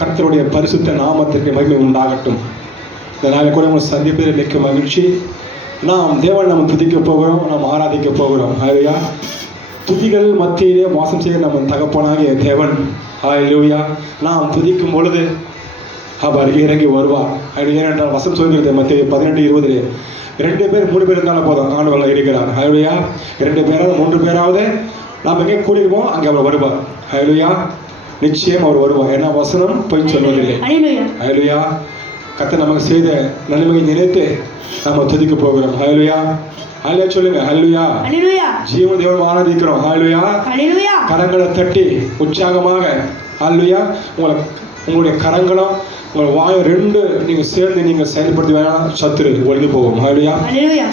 கர்த்தருடைய பரிசுத்த நாமத்திற்கு மகிமை உண்டாகட்டும். இந்த நாளை கூட உங்கள் சந்திப்பில் மிக்க மகிழ்ச்சி. நாம் தேவன் நம்ம துதிக்க போகிறோம், நாம் ஆராதிக்க போகிறோம். ஹல்லேலூயா. துதிகள் மத்தியிலே வாசம் செய்ய நம்ம தகப்பனாகிய தேவன். ஹல்லேலூயா. நாம் துதிக்கும் பொழுது அவர் இறங்கி வருவார். அது ஏனென்றால் வசனம் சொல்கிறது மத்திய 12:20 2 பேர் 3 பேர் இருந்தாலும் போதும், ஆண்டவர் இருக்கிறார். ஹல்லேலூயா. 2 பேராவது 3 பேராவது நாம் எங்கே கூடிடுவோம், அங்கே அவர் வருவார். ஹல்லேலூயா. நிச்சயம் அவர் வருவார். ஏன்னா வசனம் போய் சொல்வதில்லை. ஹல்லேலூயா. கர்த்தர் நமக்கு செய்த நன்மையை நினைத்து நம்ம துதிக்க போகிறோம். ஹல்லேலூயா. ஹல்லேலூயா சொல்லுங்க. ஹல்லேலூயா. ஹல்லேலூயா. ஜீவன் தேவன் ஆராதிக்கிறோம். ஹல்லேலூயா. ஹல்லேலூயா. கரங்களை தட்டி உற்சாகமாக ஹல்லேலூயா. உங்களுடைய கரங்களும் உங்கள் வாயும் 2 நீங்கள் சேர்ந்து நீங்கள் செயல்படுத்தி வேணாம், சத்துரு ஒழிந்து போகும். ஹல்லேலூயா.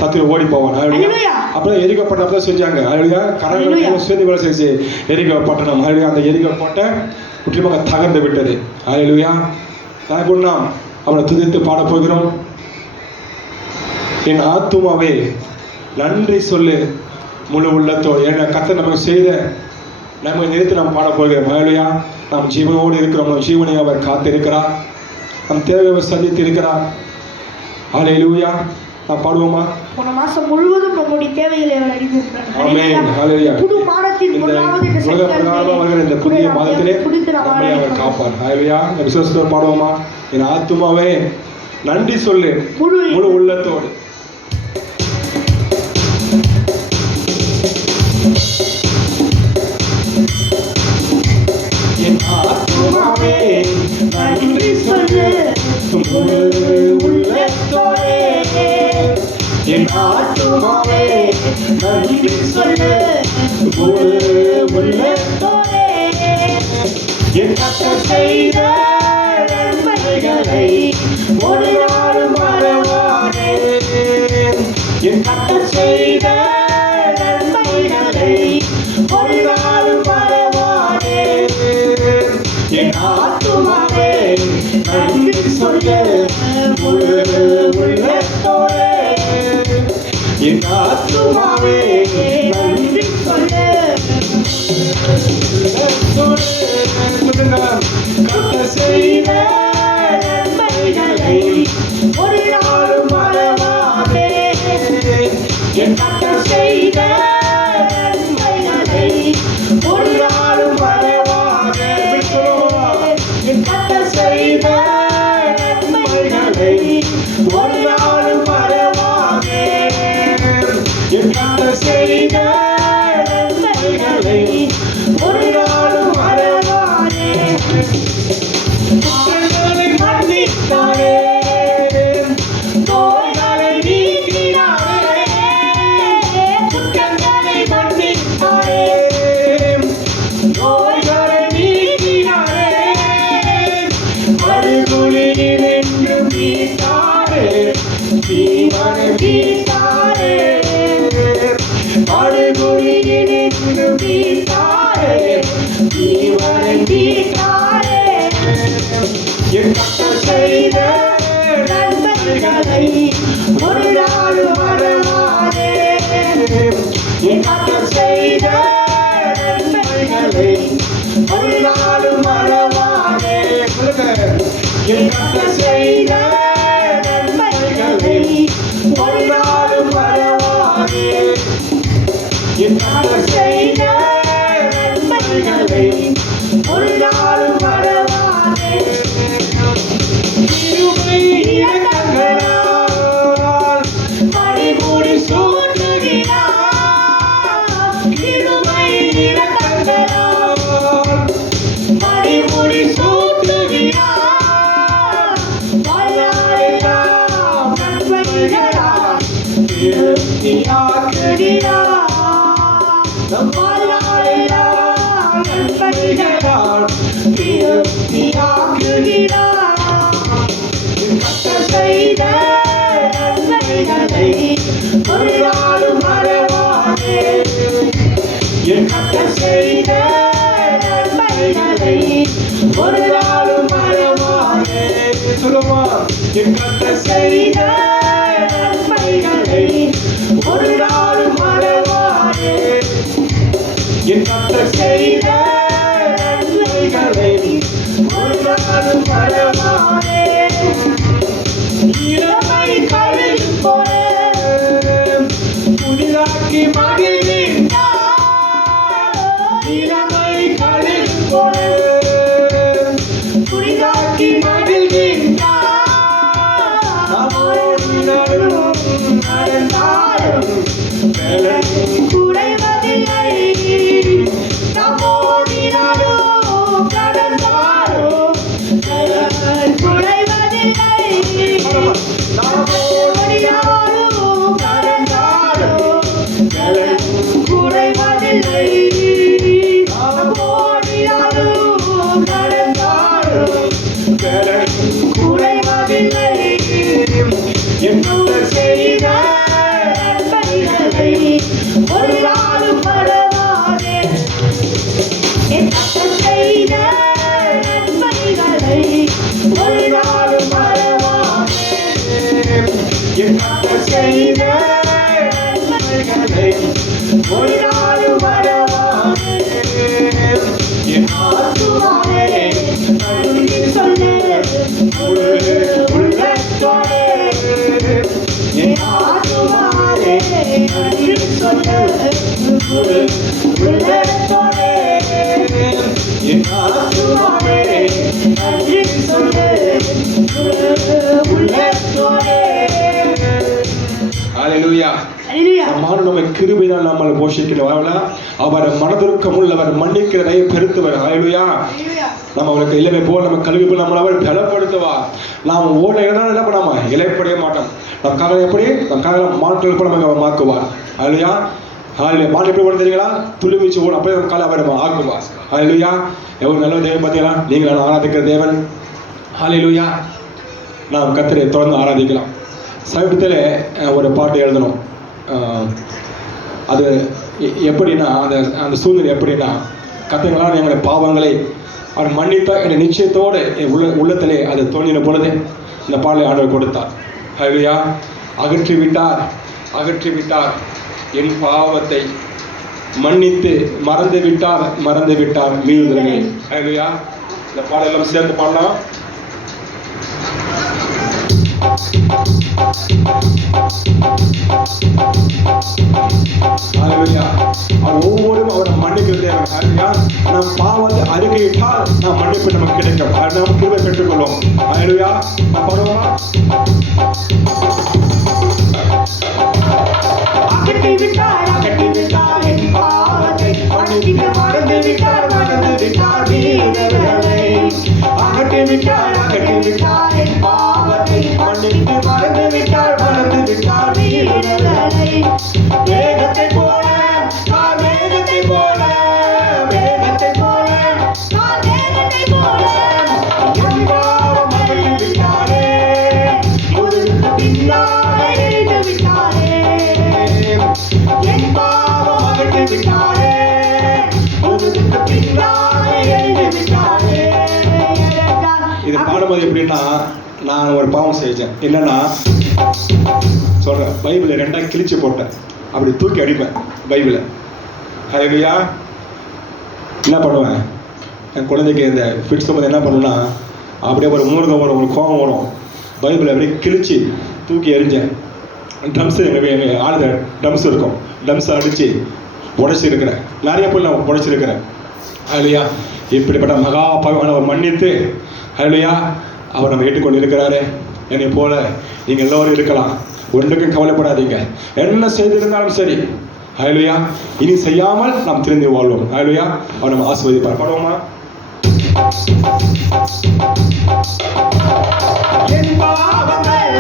சத்துரு ஓடி போவான். ஹல்லேலூயா. அப்பதான் எரிக்கப்பட்ட செஞ்சாங்க. ஹல்லேலூயா. கரங்கள் சேர்ந்து வேலை செஞ்சு எரிக்கப்பட்டனம். ஹல்லேலூயா. அந்த எரிக்கப்பட்ட முற்றிலுமாக தகர்ந்து விட்டது. ஹல்லேலூயா. நாம் அவனை துதித்து பாடப் போகிறோம். என் ஆத்துமாவே நன்றி சொல்லு முழு உள்ளத்தோடு. ஏன்னா கர்த்தர் நமக்கு செய்த நம்மை நிறுத்தி நாம் பாடப் போகிறோம். ஹல்லேலூயா. நாம் ஜீவனோடு இருக்கிறோம். நம் ஜீவனை அவர் காத்திருக்கிறார். நம் தேவையை சந்தித்து இருக்கிறார். ஹல்லேலூயா. நாம் பாடுவோமா? போன மாசம் முழுவதும் நம்முடைய தேவைகளை அவர் அறிந்திருக்கிறார். ஆமென். ஹல்லேலூயா. புது மாதத்தின் முதலாவது இந்த புதிய மாதத்திலே நம்மை அவர் காப்பார். ஹல்லேலூயா. இந்த விசுவாசத்தோடு பாடுவோமா? என் ஆத்துமாவே நன்றி சொல்லு முழு உள்ளத்தோடு. என் ஆத்துமாவே நன்றி சொல்லு முழு உள்ளத்தோடே. என் ஆத்துமாவே நன்றி சொல்லு முழு உள்ளத்தோடே. என் கர்த்தர் செய்த நன்மைகளை ஒரு நாளும் மறவாதேன். என் கர்த்தர் செய்த நன்மைகளை ஒரு நாளும் மறவாதேன். என் ஆத்துமாவே நன்றி சொல்லு முழு உள்ளத்தோடே. என் ஆத்துமாவே நன்றி சொல்லு. கர்த்தர் செய்த நன்மைகளை ஒரு நாளும் மறவாதேன். என் கர்த்தர் செய்த நன்மைகளை ஒரு நாளும் மறவாதேன். என் கர்த்தர் செய்த நன்மைகளை ஒரு நாளும் மறவாதேன். என் கர்த்தர் செய்த நன்மைகளை ஒரு நாளும் மறவாதேன். குற்றங்களை மன்னித்தாரே, தோள்களை நீக்கினாரே. குற்றங்களை மன்னித்தாரே, நோய்களை நீக்கினாரே. படுகுழியினின்று மீட்டாரே, ஜீவனை மீட்டாரே. படுகுழியினின்று மீட்டாரே, ஜீவனை மீட்டாரே. என் கர்த்தர் செய்த நன்மைகளை ஒரு நாளும் மறவாதேன். என் கர்த்தர் செய்த நன்மைகளை ஒரு நாளும் மறவாதேன். என் கர்த்தர் செய்த நன்மைகளை ஒரு நாளும் மறவாதேன். என் கர்த்தர் செய்த நன்மைகளை ஒரு நாளும் மறவாதேன். கிருபை இரக்கங்களால் மணிமுடி சூட்டுகிறார். கிருபை இரக்கங்களால் மணிமுடி சூட்டுகிறார். வல்லவரெல்லாம் நன்மைகளால் திருப்தியாக்குகிறார். நம் வல்லவரெல்லாம் நன்மைகளால் திருப்தியாக்குகிறார். கர்த்தர் செய்த நன்மைகளை ஒரு நாளும் மறவாதேன். என் கர்த்தர் செய்த நன்மைகளை ஒரு நாளும் மறவாதேன். சொல்லுமா? என் கர்த்தர் செய்த நன்மைகளை ஒரு நாளும் மறவாதேன். என் கர்த்தர் செய்த நன்மைகளை ஒரு நாளும் குறைவதில்லை. என்னோடு செய்த நன்மைகளை ஒரு நாளும் மறவாதே. என் கர்த்தர் செய்த நன்மைகளை ஒரு நாளும் மறவாதே. என்னோடு செய்த நன்மைகளை ஒரு நாளும் மறவாதே. என் ஆத்துமாவே நன்றி சொல்லு முழு உள்ளத்தோடே. என் ஆத்துமாவே நன்றி சொல்லு முழு உள்ளத்தோடே. என் ஆத்துமாவே நன்றி சொல்லு முழு உள்ளத்தோடே. ஹல்லேலூயா. அல்லேலூயா. நம்மை கிருபையினால் நம்மளை போஷிக்கிறவர்களா, அவர் மனதுருக்கம் உள்ளவர், மன்னிக்கிறதை பெருத்துவர். ஹல்லேலூயா. அல்லேலூயா. நம்ம அவருக்கு இல்லவே போல் நம்ம கல்வி நம்மளை அவர் பலப்படுத்துவார். நாம் ஓட இருந்தாலும் என்ன பண்ணாம இலைப்படைய மாட்டோம். நம் காலம் எப்படி நம் காலம் மாற்றல் கூட நம்ம மாக்குவார். ஹல்லேலூயா. ஹல்லேலூயா. மாட்டு எப்படி ஓட தெரியுங்களா? துளி வீச்சு ஓடும். அப்படியே நம்ம காலை அவர் ஆக்குவார். ஹல்லேலூயா. எவ்வளவு நல்ல தேவன் பார்த்தீங்களா? நீங்கள் ஆராதிக்கிற தேவன். ஹல்லேலூயா. நாம் கர்த்தரை தொடர்ந்து ஆராதிக்கலாம். சமீபத்தில் ஒரு பாட்டு எழுதணும். அது எப்படின்னா அந்த அந்த சூழ்நிலை எப்படின்னா, கர்த்தர்களால் எங்களுடைய பாவங்களை அவர் மன்னித்த என்ற நிச்சயத்தோடு என் உள்ளத்திலே அது தோன்றின பொழுது இந்த பாடலை ஆண்டவர் கொடுத்தார். ஹல்லேலூயா. அகற்றி விட்டார் என் பாவத்தை, மன்னித்து மறந்து விட்டார் மீறுதல்களை. ஹல்லேலூயா. இந்த பாடலெல்லாம் சேர்ந்து பாடலாம். ஹல்லேலூயா. ஒவ்வொருவரும் அவரை மன்னிக்கிற தேவன். ஹல்லேலூயா. நம் பாவத்தை அறிக்கையிட்டால் நாம் மன்னிப்பு நமக்கு கிடைக்கும். நாம் கிருபை பெற்றுக்கொள்வோம். ஹல்லேலூயா. நாம் பாடுவோமா? அகற்றி விட்டார் என் பாவத்தை, மன்னித்து மறந்து விட்டார் மீறுதல்களை. அகற்றி விட்டார் என் பாவத்தை, மன்னித்து மறந்து விட்டார் மீறுதல்களை. வேகத்தை போல வேகத்தை போல கார்மேகத்தை போல என் பாவம் அகற்றி விட்டாரே, முதுகுக்கு பின்னாக எழுந்து விட்டாரே. என் பாவம் அகற்றி விட்டாரே, முதுகுக்கு பின்னாக எழுந்து விட்டாரே. இது பாடும்போது எப்படின்னா, நான் ஒரு பாவம் செஞ்சேன். என்னன்னா சொல்றேன், பைபிளை ரெண்டா கிழிச்சு போட்டேன். அப்படி தூக்கி அடிப்பேன் பைபிளை. ஹல்லேலூயா. என்ன பண்ணுவேன், என் குழந்தைக்கு இந்த ஃபிட்ஸ் போது என்ன பண்ணுன்னா, அப்படியே ஒரு மூர்க்கம் வரும், ஒரு கோபம் வரும், பைபிளை அப்படியே கிழிச்சு தூக்கி எறிஞ்சேன். ட்ரம்ஸ் எங்கள் ஆளுத ட்ரம்ஸ் இருக்கும், ட்ரம்ஸ் அடித்து உடைச்சிருக்கிறேன். நிறைய பேர் நான் உடைச்சிருக்கிறேன். ஹல்லேலூயா. இப்படிப்பட்ட மகா பாவியானவர் மன்னித்து, ஹல்லேலூயா, அவர் நம்ம ஏற்றுக்கொண்டு இருக்கிறாரு. என்னை போல நீங்கள் எல்லோரும் இருக்கலாம். ஒன்றுக்கும் கவலைப்படாதீங்க. என்ன செய்திருந்தாலும் சரி, ஹல்லேலூயா, இனி செய்யாமல் நாம் திரும்பி வாழ்வோம். ஹல்லேலூயா. அவர் நம்ம ஆசீர்வதிப்பார். பாடுவோமா? என் பாவங்கள்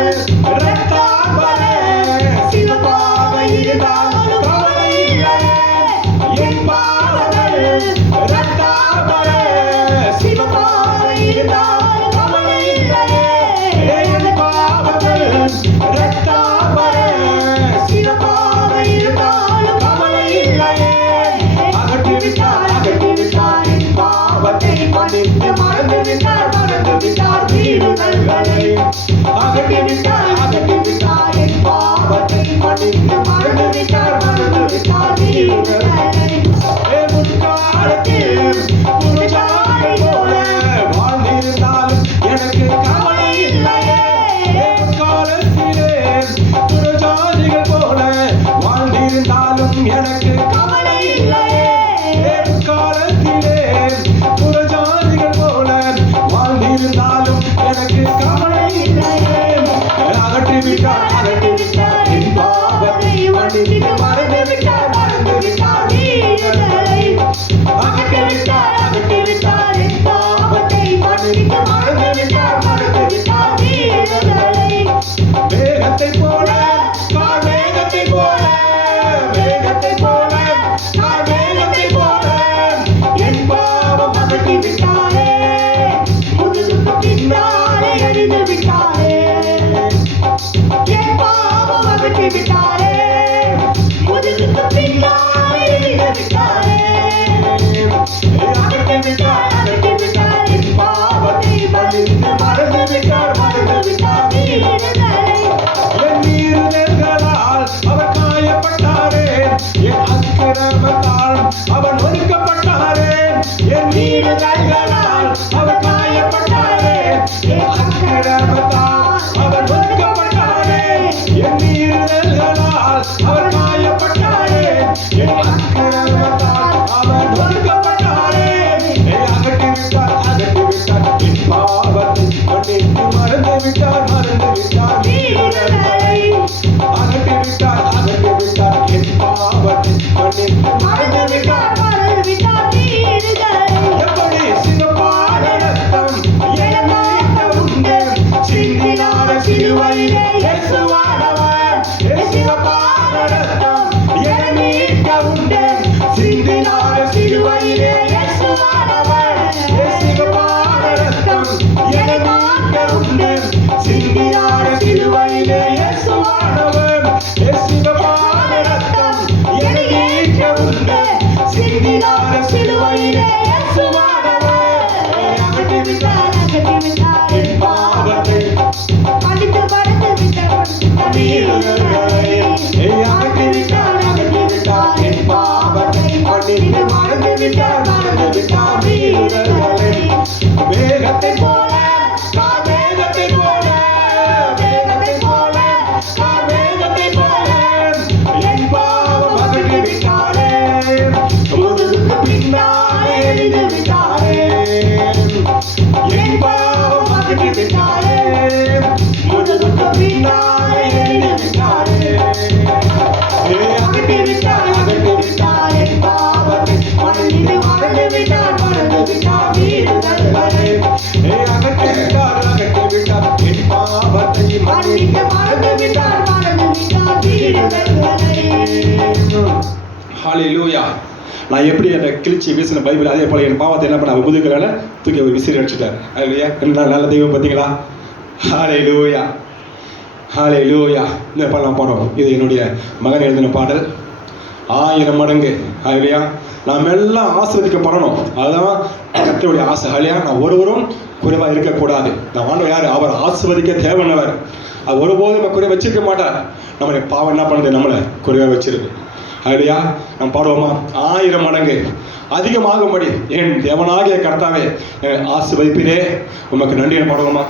இரத்தாம்பரே, சிவப்பாக இருந்தாலும் கவலை இல்லை. என் பாவங்கள் இரத்தாம்பரே, சிவப்பாக இருந்தாலும் கவலை இல்லை. என் பாவங்கள் இரத்தாம்பரே, சிவப்பாக இருந்தாலும் கவலை இல்லை. அகற்றி விட்டார் என் பாவத்தை, மன்னித்து மறந்து விட்டார் மீறுதல்களை. அகற்றி விட்டார் என் பாவத்தை, மன்னித்து மறந்து விட்டார் மீறுதல்களை. முற்காலத்தில் புறஜாதி போல வாழ்ந்திருந்தாலும் எனக்கு கவலை இல்லையே. முற்காலத்திலே புறஜாதிகள் போல வாழ்ந்திருந்தாலும் எனக்கு கவலை இல்லையே. முற்காலத்திலே புறஜாதிகள் போல வாழ்ந்திருந்தாலும் நான் எப்படி என்னை கிழிச்சி வீசின பைபிள் அதே போல என் பாவத்தை என்ன பண்ண முதுகுறால தூக்கி ஒரு விசிறி அடிச்சுட்டார். இல்லையா? என்ன நல்ல தெய்வம் பார்த்தீங்களா? ஹalleluya ஹalleluya. இந்த பாடலாம் பாடுறோம். இது என்னுடைய மகன் எழுதின பாடல். 1000 மடங்கு. ஹalleluya. நாம் எல்லாம் ஆசீர்வதிக்கப்படணும். அதுதான் கர்த்தருடைய ஆசை. ஹalleluya. நாம் ஒருவரும் குறைவாக இருக்கக்கூடாது. நாம் ஆண்டவர் யார்? அவர் ஆசீர்வதிக்க தேவனவர். அது ஒருபோதும் நம்ம குறை வச்சிருக்க மாட்டார். நம்முடைய பாவம் என்ன பண்ணுது? நம்மளை குறைவாக வச்சிருக்கு. ஹalleluya. நாம் பாடுவோமா? 1000 மடங்கு அதிகமாகும்படி என் தேவனாகிய கர்த்தாவே ஆசீர்வதிப்பீரே, உமக்கு நன்றி பாடுவோமா?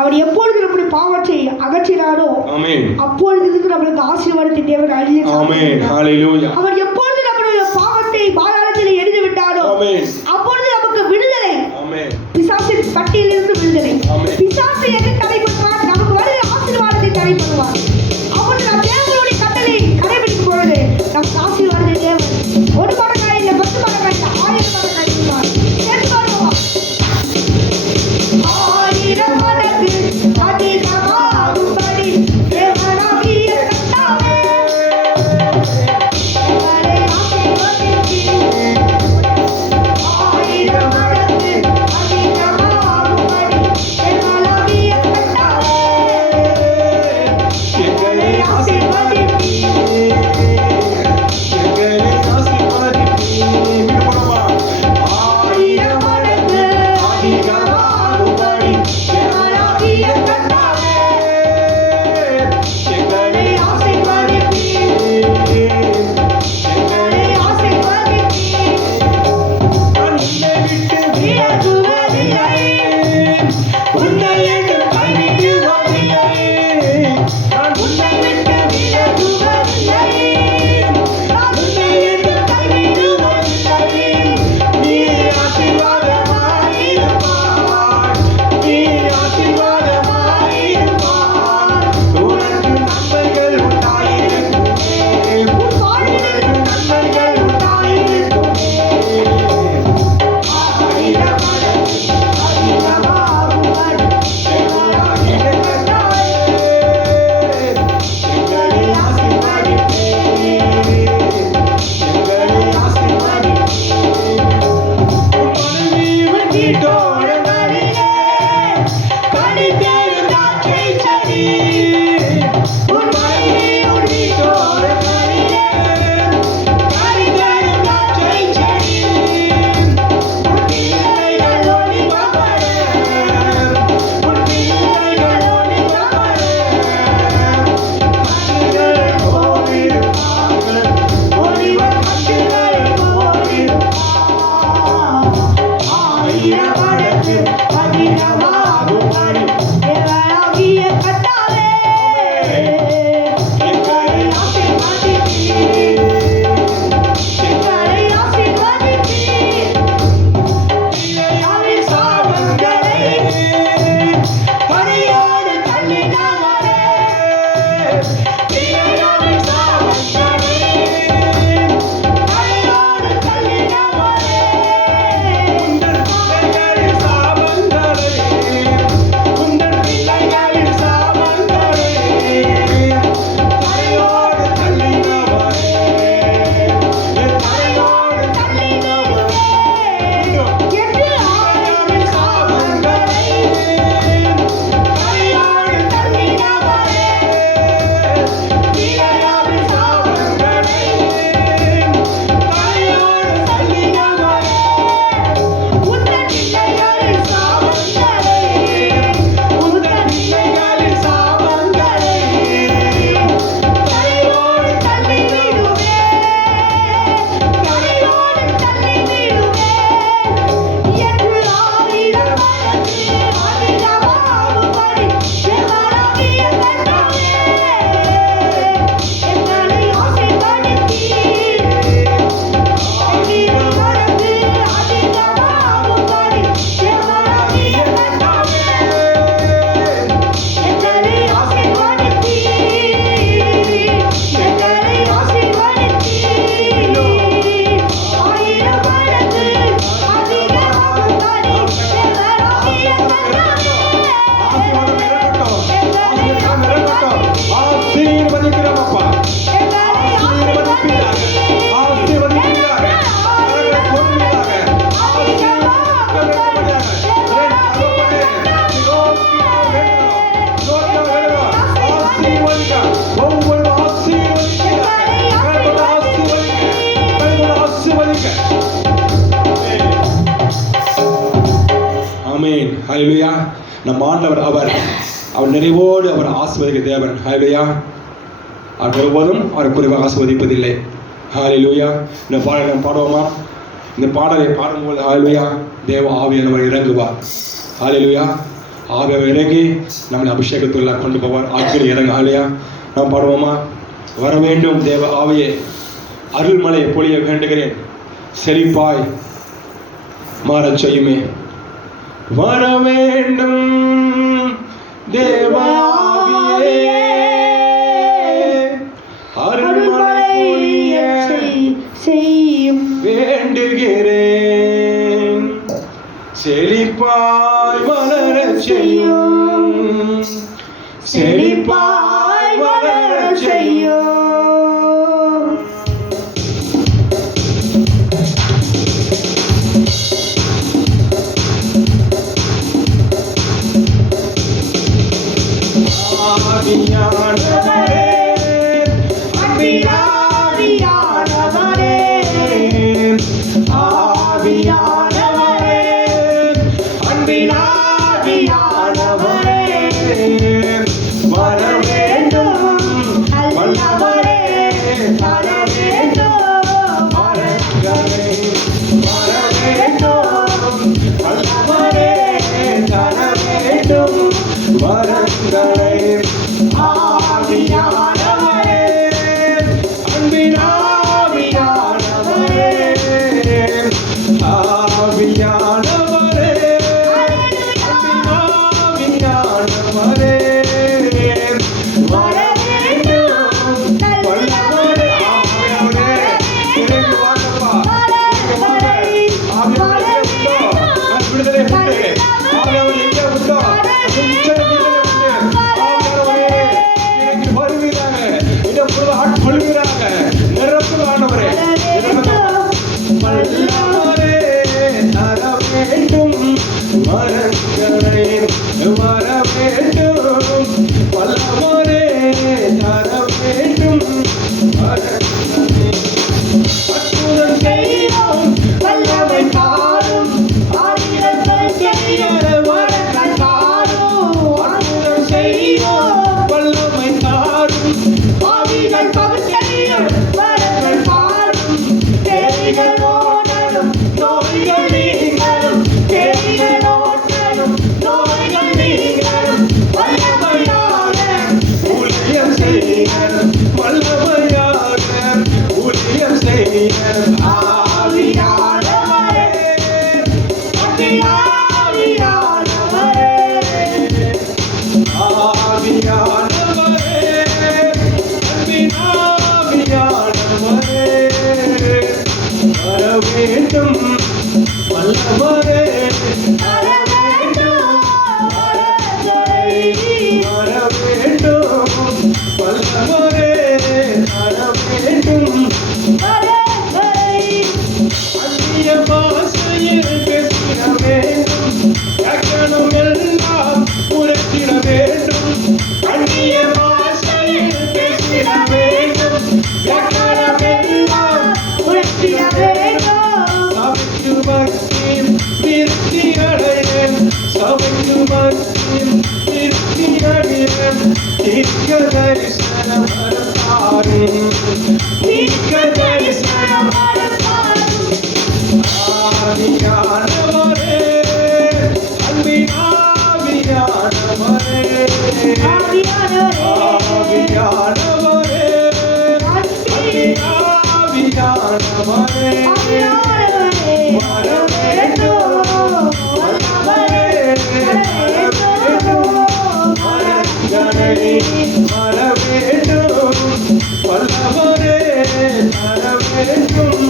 அவர் எப்பொழுது நம்முடைய பாவத்தை அகற்றினாரோ ஆமென். அப்பொழுது நம்மளுக்கு ஆசீர்வாதத்தை தேவன் அருளி. ஆமென். ஹalleluya. அவர் எப்பொழுது நம்முடைய பாவத்தை பாதாளத்தில் எரிந்து விட்டாரோ ஆமென். அப்பொழுது நமக்கு விடுதலை. ஆமென். பிசாசின் பட்டியலிருந்து விடுதலை. ஆமென். பிசாசு எதை தடை பண்ணுவார்? நமக்கு வருகிற ஆசீர்வாதத்தை தடை பண்ணுவார். அப்பொழுது நாம் தேவனுடைய கட்டளை கடைபிடிக்கும் பொழுது நமக்கு ஆசீர்வாதத்தை தேவன் ஒரு மடங்காய் இல்லை, 10 மடங்காய் இல்லை, 1000 மடங்காய் கொடுப்பார். சேர்த்து பாடுவோமா? 1000 மடங்கு அதிகமாகும்படி தேவனாகிய கர்த்தாவே எங்களை ஆசீர்வதித்தீர். 1000 மடங்கு அதிகமாகும்படி தேவனாகிய ஆமென். ஹல்லேலூயா. நம் ஆண்டவர் அவர் நிறைவோடு அவர் ஆசீர்வதிக்கிற தேவன். ஹல்லேலூயா. அவர் ஒருவரும் அவர் குறைவாக ஆசீர்வதிப்பதில்லை. ஹல்லேலூயா. இந்த பாடலை நாம் பாடுவோமா? இந்த பாடலை பாடும்போது ஹல்லேலூயா தேவ ஆவியானவர் இறங்குவார். ஹல்லேலூயா. ஆவியானவர் இறங்கி நம்மளை அபிஷேகத்துள்ள கொண்டு போவார். அக்கினி இறங்க. ஹல்லேலூயா. நாம் பாடுவோமா? வர வேண்டும் தேவ ஆவியே, அருள்மலை பொழிய வேண்டுகிறேன், செழிப்பாய் மாறச் செய்யுமே. வர வேண்டும் தேவ ஆவியே, அருள்மலை பொழிய செய்யும் வேண்டுகிறேன், செழிப்பாய் வளரச் செய்யும், செழிப்பாய் வளரச் செய்யும். ஆவியானவரே, அன்பின் ஆவியானவரே, ஆவியானவரே, அன்பின் ஆவியானவரே, வர வேண்டும் வல்லவரே, தர வேண்டும் வரங்களை, வர வேண்டும் வல்லவரே, தர வேண்டும் வரங்களை. ஆவியானவரே, அன்பின் ஆவியானவரே, ஆவியானவரே, அன்பின் ஆவியானவரே, வர வேண்டும் வல்லவரே. ஆவியானவரே, இறங்கி வாங்கப்பா, இறங்கி வாங்க. ஆவியானவரே உண்டோ? விடுதலை உண்டு. ஆவியானவர் எங்கே உண்டோ? நிரப்புவானவரே, வல்லவரே, தர வேண்டும் வரங்களை, வர வேண்டும் வல்லவரே, தர வேண்டும் வரங்களை. அற்புதம் செய்யும் வல்லமை தாரும், ஆதிரங்கள் செய்ய வரங்கள் தாரும், அற்புதம் செய்யும் வல்லமை தாரும், ஆவிகள் பகுத்தறியும் வரங்கள் தாரும், தேவிகள் ஓடலும் நோய்கள் நீங்களும், தேவிகள் ஓடலும் நோய்கள் நீங்களும், வல்லமையாக ஊழியம் செய்யணும், வல்லமையாக ஊழியம் செய்யணும். ஆவியானவரே, அன்பின் ஆவியானவரே, ஆவியானவரே, அன்பின் ஆவியானவரே, வர வேண்டும் வல்லவரே, வர வேண்டும் வரங்களை, வர வேண்டும் வல்லவரே, வர வேண்டும். வரங்களை, அந்நிய பாஷையில் பேசிட வேண்டும், வியாக்கரணம் எல்லாம் உரைத்திட வேண்டும், அந்நிய பாஷையில் பேசிட வேண்டும், வியாக்கரணம் எல்லாம் உரைத்திட வேண்டும். சபைக்கு பக்தியும் திருப்தி அடையேன், சபைக்கு பக்தியும் திருப்தி அடையேன், தீர்க்க தரிசனம் வரத்தாரும், தீர்க்க தரிசனம் வரத்தாரும். ஆவியானவரே, அன்பின் ஆவியானவரே, ஆவியானவரே, ஆவியானவரே, அன்பின் ஆவியானவரே, ஆவியானவரே, வர வேண்டும் வல்லவரே, தர வேண்டும் வரங்களை, வர வேண்டும் வல்லவரே, தர வேண்டும்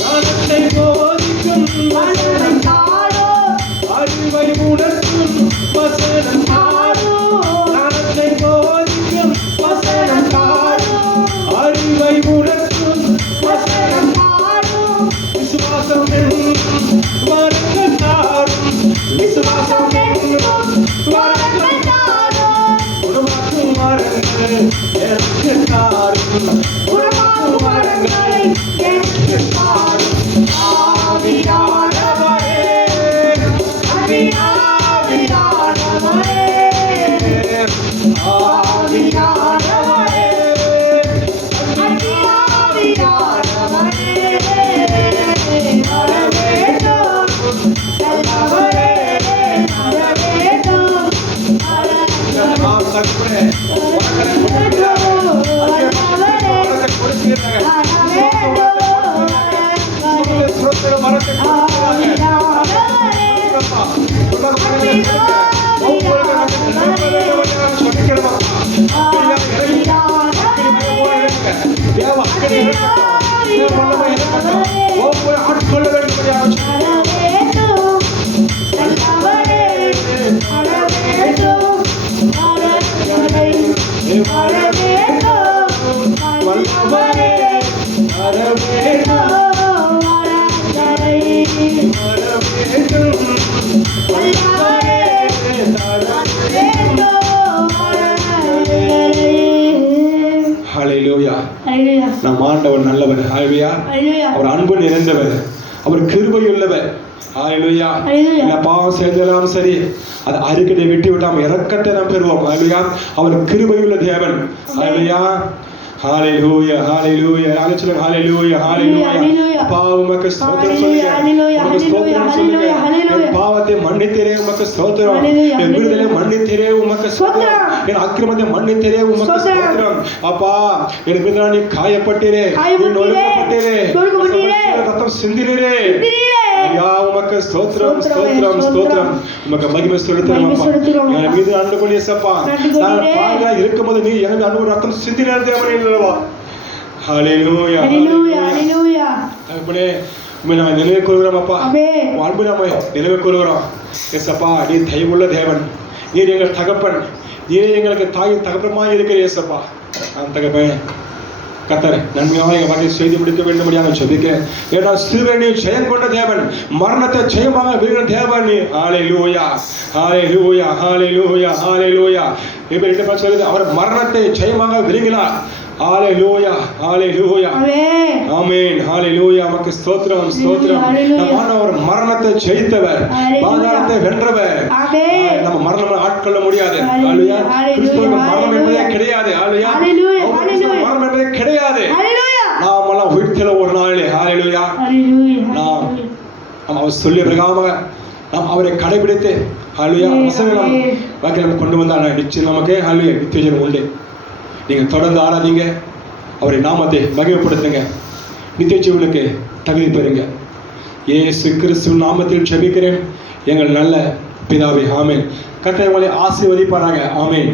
ஞானத்தை போதிக்கும் வல்லமை தாரும், அறிவை உணர்த்தும் வசனம் நம் ஆண்டவர் நல்லவர். ஹalleluya. அவர் அன்பு நிறைந்தவர், அவர் கிருபை உள்ளவர். ஹalleluya. என்ன பாவம் செய்தாலும் சரி அது அறிக்கையை விட்டு விடாம இரக்கத்தை நாம் பெறுவோம். ஹalleluya. அவர் கிருபை உள்ள தேவன். ஹalleluya. ஹalleluya. ஹalleluya. சொல்லுங்க ஹalleluya. ஹalleluya. பாவமக்கு ஸ்தோத்திரம் சொல்லுங்க. உமக்கு ஸ்தோத்திரம் சொல்லுங்க. என் பாவத்தை மன்னித்தீரே உமக்கு ஸ்தோத்திரம். என் விடுதலை மன்னித்தீரே உமக்கு ஸ்தோத்திரம். என் அக்கிரமத்தை மன்னித்தீரே உமக்கு ஸ்தோத்திரம். அப்பா என் விடுதலை நீ காயப்பட்டீரே, நீ நொறுக்கப்பட்டீரே, ரத்தம் சிந்தினீரே. ஐயா உமக்கு ஸ்தோத்திரம் ஸ்தோத்திரம் ஸ்தோத்திரம். உமக்கு மகிமை செலுத்துறோம் அப்பா. என் மீது அன்பு கொண்டு இயேசப்பா, நான் பாவியா இருக்கும்போது நீ எனக்கு அன்பு ரத்தம் சிந்தினார் தேவனே அல்லவா. ஹalleluya. ஹalleluya. ஹalleluya. அப்பனே உம்மை நான் நினைவு கூறுகிறோம் அப்பா. ஆமென். அன்பு நாம நினைவு கூறுகிறோம். இயேசப்பா நீ தயவுள்ள தேவன், நீர் எங்கள் தகப்பன், நீரே எங்களுக்கு தாயின் தகப்பனுமாய் இருக்கிற இயேசப்பா. நான் தகப்பன் கர்த்தர் நன்மையாக எங்கள் வாழ்க்கையை செய்து முடிக்க வேண்டும்படியாக ஜெபிக்கிறேன். ஏன்னா சிறுவனை ஜெயம் கொண்ட தேவன், மரணத்தை ஜெயமாக வீழ்ந்த தேவன். ஹalleluya. ஹalleluya. ஹalleluya. ஹalleluya. இப்ப ரெண்டு பேர் சொல்லுது அவர் மரணத்தை ஜெயமாக விழுங்கினார். ஹalleluya. ஹalleluya. ஆமென். ஆமென். ஹalleluya. நமக்கு ஸ்தோத்திரம் ஸ்தோத்திரம். நம்மானவர் மரணத்தை ஜெயித்தவர், பாதாளத்தை வென்றவர். ஆமென். நம்ம மரணம் ஆட்கொள்ள முடியாது. ஹalleluya. கிறிஸ்துவுக்கு மரணம் என்பதே கிடையாது. ஹalleluya. மரணம் என்பதே கிடையாது. நாமெல்லாம் உயிர்த்தெழ ஒரு நாளிலே. ஹalleluya. நாம் அவர் சொல்லிய பிரகாரமாக நாம் அவரை கடைபிடித்து ஹalleluya வசனம் வாக்கியம் கொண்டு வந்தால் நிச்சயம் நமக்கு ஹalleluya நித்திய ஜீவன் உண்டு. நீங்கள் தொடர்ந்து ஆராதிங்க, அவரை நாமத்தை மகிமைப்படுத்துங்க, நித்திய ஜீவனுக்கு தகுதி பெறுங்க. இயேசு கிறிஸ்துவின் நாமத்தில் ஜெபிக்கிறேன் எங்கள் நல்ல பிதாவே. ஆமென். கர்த்தர் உங்களை ஆசீர்வதிப்பாராக. ஆமென்.